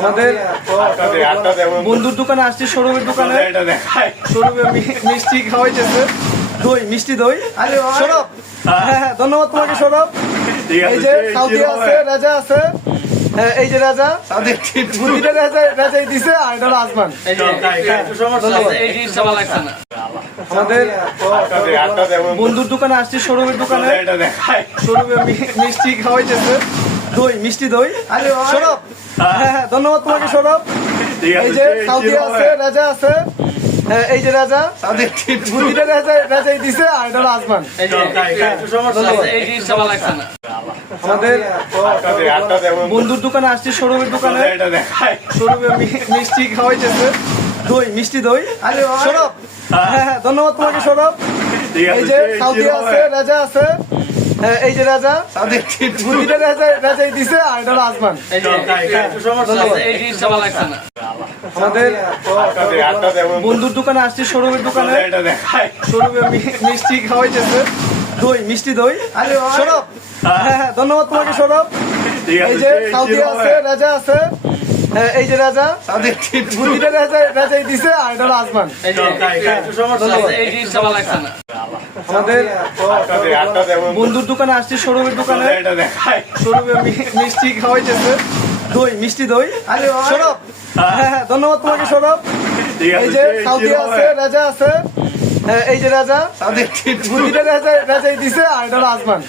আমাদের বন্ধুর দোকানে আসছি, সৌরভের দোকানে। সৌরভে মিষ্টি খাওয়াইতেছে, দই, মিষ্টি দই। সৌরভ, হ্যাঁ, ধন্যবাদ তোমাকে সৌরভ। এই যে সাউদি আছে, রাজা আছে। এই যে রাজা, বুদ্ধিটা রাজাই দিছে, আর এটা হলো আসমান। আমাদের বন্ধুর দোকানে আসছি, সৌরভের দোকানে। সৌরভে মিষ্টি খাওয়াইতেছে, দই, মিষ্টি দই। সৌরভ, হ্যাঁ, ধন্যবাদ তোমাকে সৌরভ। এই যে সাউদি আছে, রাজা আছে। এই যে রাজা, বুদ্ধিটা রাজাই দিছে, আর এটা হলো আসমান। আমাদের বন্ধুর দোকানে আসছি, সৌরভের দোকানে। সৌরভে মিষ্টি খাওয়াইতেছে, দই, মিষ্টি দই। সৌরভ, হ্যাঁ, ধন্যবাদ তোমাকে সৌরভ। এই যে সাউদি আছে, রাজা আছে। এই যে রাজা, বুদ্ধিটা রাজাই দিছে, আর এটা হলো আসমান। আমাদের বন্ধুর দোকানে আসছি, সৌরভের দোকানে। সৌরভে মিষ্টি খাওয়াইতেছে, দই, মিষ্টি দই। সৌরভ, হ্যাঁ, ধন্যবাদ তোমাকে সৌরভ। এই যে সাউদি আছে, রাজা আছে। এই যে রাজা, বুদ্ধিটা রাজাই দিছে, আর এটা হলো আসমান। আমাদের বন্ধুর দোকানে আসছি, সৌরভের দোকানে। সৌরভে মিষ্টি খাওয়াইতেছে, দই, মিষ্টি দই। সৌরভ, হ্যাঁ, ধন্যবাদ তোমাকে সৌরভ। এই যে সাউদি আছে, রাজা আছে। এই যে রাজা, বুদ্ধিটা রাজাই দিছে, আর এটা হলো আসমান।